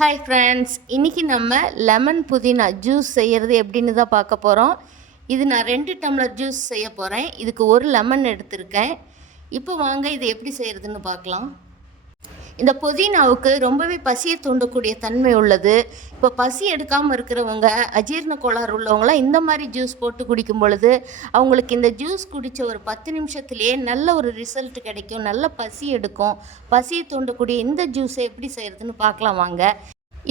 Hi friends, இன்றைக்கி நம்ம lemon புதினா ஜூஸ் செய்கிறது எப்படின்னு தான் பார்க்க போகிறோம். இது நான் 2 டம்ளர் ஜூஸ் செய்ய போகிறேன். இதுக்கு ஒரு லெமன் எடுத்திருக்கேன். இப்போ வாங்க இது எப்படி செய்கிறதுன்னு பார்க்கலாம். இந்த புதினாவுக்கு ரொம்பவே பசியை தூண்டக்கூடிய தன்மை உள்ளது. இப்போ பசி எடுக்காமல் இருக்கிறவங்க, அஜீரண கோளாறு உள்ளவங்களாம் இந்த மாதிரி ஜூஸ் போட்டு குடிக்கும் பொழுது அவங்களுக்கு இந்த ஜூஸ் குடித்த ஒரு 10 நிமிஷத்துலேயே நல்ல ஒரு ரிசல்ட் கிடைக்கும். நல்ல பசி எடுக்கும். பசியை தூண்டக்கூடிய இந்த ஜூஸை எப்படி செய்கிறதுன்னு பார்க்கலாம் வாங்க.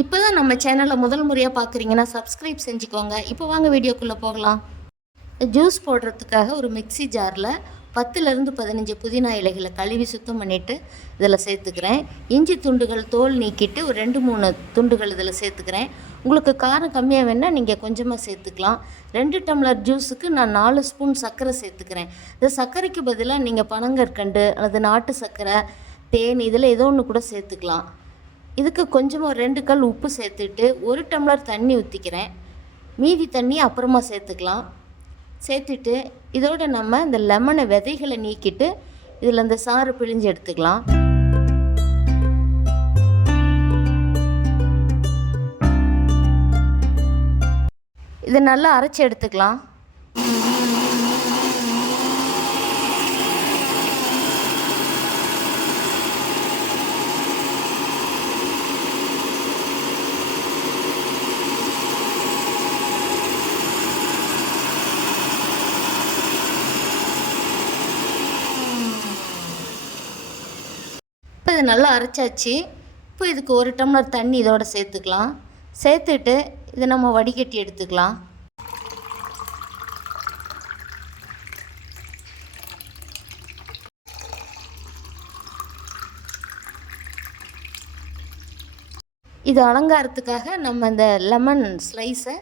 இப்போ தான் நம்ம சேனலை முதல் முறையாக பார்க்குறீங்கன்னா சப்ஸ்கிரைப் செஞ்சுக்கோங்க. இப்போ வாங்க வீடியோக்குள்ளே போகலாம். ஜூஸ் போடுறதுக்காக ஒரு மிக்சி ஜாரில் 10லேருந்து 15 புதினா இலைகளை கழுவி சுத்தம் பண்ணிவிட்டு இதில் சேர்த்துக்கிறேன். இஞ்சி துண்டுகள் தோல் நீக்கிட்டு ஒரு 2-3 துண்டுகள் இதில் சேர்த்துக்கிறேன். உங்களுக்கு காரம் கம்மியாக வேணால் நீங்கள் கொஞ்சமாக சேர்த்துக்கலாம். 2 டம்ளர் ஜூஸுக்கு நான் 4 ஸ்பூன் சர்க்கரை சேர்த்துக்கிறேன். இந்த சர்க்கரைக்கு பதிலாக நீங்கள் பனங்கற்கண்டு அல்லது நாட்டு சர்க்கரை, தேன் இதில் ஏதோ ஒன்று கூட சேர்த்துக்கலாம். இதுக்கு கொஞ்சமாக 2 கல் உப்பு சேர்த்துட்டு 1 டம்ளர் தண்ணி ஊற்றிக்கிறேன். மீதி தண்ணி அப்புறமா சேர்த்துக்கலாம். சேர்த்துட்டு இதோடு நம்ம இந்த லெமனை விதைகளை நீக்கிட்டு இதில் இந்த சாறு பிழிஞ்சு எடுத்துக்கலாம். இதை நல்லா அரைச்சி எடுத்துக்கலாம். இப்போ இது நல்லா அரைச்சாச்சு. இப்போ இதுக்கு 1 டம்ளர் தண்ணி இதோட சேர்த்துக்கலாம். சேர்த்துட்டு இதை நம்ம வடிகட்டி எடுத்துக்கலாம். இது அலங்காரத்துக்காக நம்ம இந்த லெமன் ஸ்லைஸை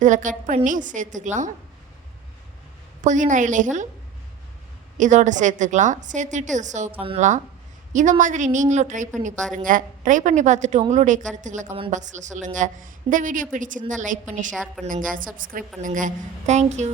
இதில் கட் பண்ணி சேர்த்துக்கலாம். புதினா இலைகள் இதோடு சேர்த்துக்கலாம். சேர்த்துட்டு சர்வ் பண்ணலாம். இந்த மாதிரி நீங்களும் ட்ரை பண்ணி பாருங்கள். ட்ரை பண்ணி பார்த்துட்டு உங்களுடைய கருத்துக்களை கமெண்ட் பாக்ஸில் சொல்லுங்கள். இந்த வீடியோ பிடிச்சிருந்தால் லைக் பண்ணி ஷேர் பண்ணுங்கள், சப்ஸ்கிரைப் பண்ணுங்கள். தேங்க்யூ.